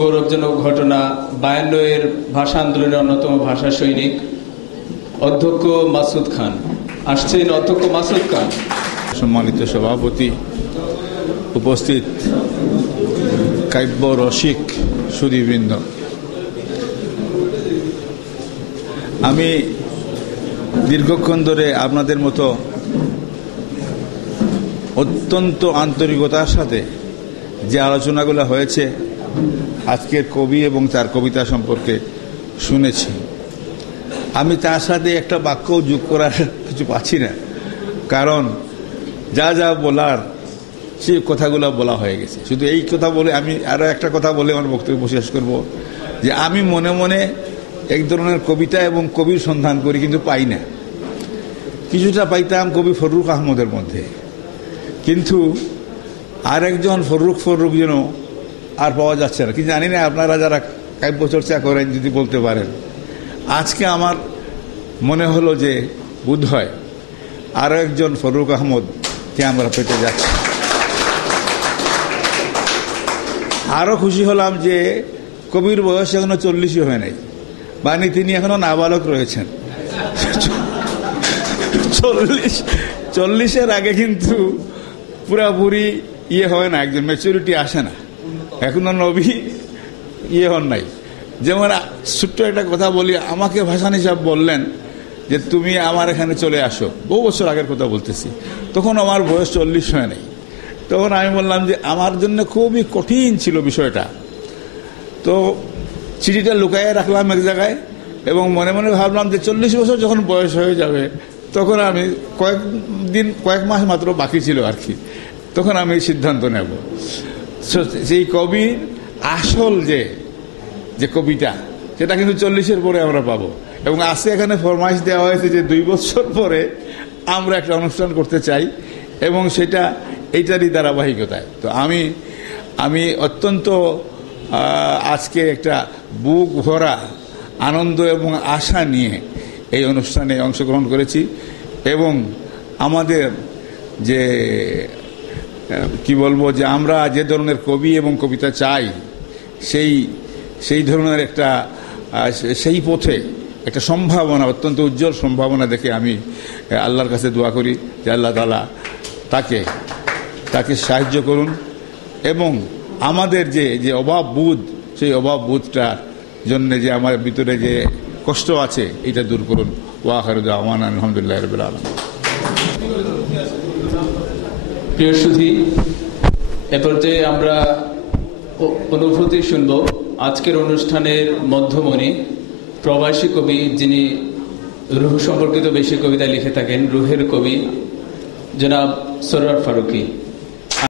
গৌরবজনক ঘটনা 52-এর ভাষা আন্দোলনের অন্যতম ভাষা সৈনিক অধ্যক্ষ মাসুদ খান আসছেন। অধ্যক্ষ মাসুদ খান। সম্মানিত সভাপতি, উপস্থিত কাব্য রসিক সুধীবৃন্দ, আমি দীর্ঘক্ষণ ধরে আপনাদের মতো অত্যন্ত আন্তরিকতার সাথে যে আলোচনাগুলো হয়েছে আজকের কবি এবং তার কবিতা সম্পর্কে শুনেছি। আমি তার সাথে একটা বাক্য যোগ করার কিছু পাচ্ছি না, কারণ যা যা বলার সেই কথাগুলো বলা হয়ে গেছে। শুধু এই কথা বলে আমি আরও একটা কথা বলে আমার বক্তব্য শেষ করব, যে আমি মনে মনে এক ধরনের কবিতা এবং কবির সন্ধান করি, কিন্তু পাই না। কিছুটা পাইতাম কবি ফররুখ আহমদের মধ্যে, কিন্তু আর একজন ফররুখ যেন আর পাওয়া যাচ্ছে না। কি জানি না, আপনারা যারা কাব্য চর্চা করেন যদি বলতে পারেন। আজকে আমার মনে হলো যে বোধ হয় আরও একজন ফররুখ আহমদকে আমরা পেতে যাচ্ছি। আরও খুশি হলাম যে কবির বয়স এখনো 40ই হয় নাই, মানে তিনি এখনো নাবালক রয়েছেন। 40-এর আগে কিন্তু পুরাপুরি হয় না, একজন ম্যাচুরিটি আসে না, এখনো নবী হন নাই। যেমন ছোট্ট একটা কথা বলি, আমাকে ভাসানী সাহেব বললেন যে তুমি আমার এখানে চলে আসো, বহু বছর আগের কথা বলতেছি, তখন আমার বয়স 40 হয় নাই। তখন আমি বললাম যে আমার জন্য খুবই কঠিন ছিল বিষয়টা, তো চিঠিটা লুকাইয়ে রাখলাম এক জায়গায়, এবং মনে মনে ভাবলাম যে 40 বছর যখন বয়স হয়ে যাবে তখন আমি কয়েক মাস মাত্র বাকি ছিল আর কি, তখন আমি সিদ্ধান্ত নেব। সেই কবির আসল যে কবিতা, সেটা কিন্তু 40-এর পরে আমরা পাবো। এবং আজকে এখানে ফরমাইশ দেওয়া হয়েছে যে 2 বছর পরে আমরা একটা অনুষ্ঠান করতে চাই, এবং সেটা এইটারই ধারাবাহিকতায়। তো আমি অত্যন্ত আজকে একটা বুক ভরা আনন্দ এবং আশা নিয়ে এই অনুষ্ঠানে অংশগ্রহণ করেছি। এবং আমাদের যে কি বলবো, যে আমরা যে ধরনের কবি এবং কবিতা চাই, সেই ধরনের একটা সেই পথে একটা সম্ভাবনা, অত্যন্ত উজ্জ্বল সম্ভাবনা দেখে আমি আল্লাহর কাছে দোয়া করি যে আল্লাহ তাআলা তাকে সাহায্য করুন, এবং আমাদের যে অভাববোধ, সেই অভাববোধটার জন্য যে আমার ভিতরে যে কষ্ট আছে এটা দূর করুন। ওয়া আখিরু দাওয়ানা আলহামদুলিল্লাহি রাব্বিল আলামিন। প্রিয় সুধী, এ পর্যায়ে আমরা অনুভূতি শুনব। আজকের অনুষ্ঠানের মধ্যমণি প্রবাসী কবি, যিনি রুহ সম্পর্কিত বেশি কবিতা লিখে থাকেন, রুহের কবি জনাব সরওয়ার ফারুকী।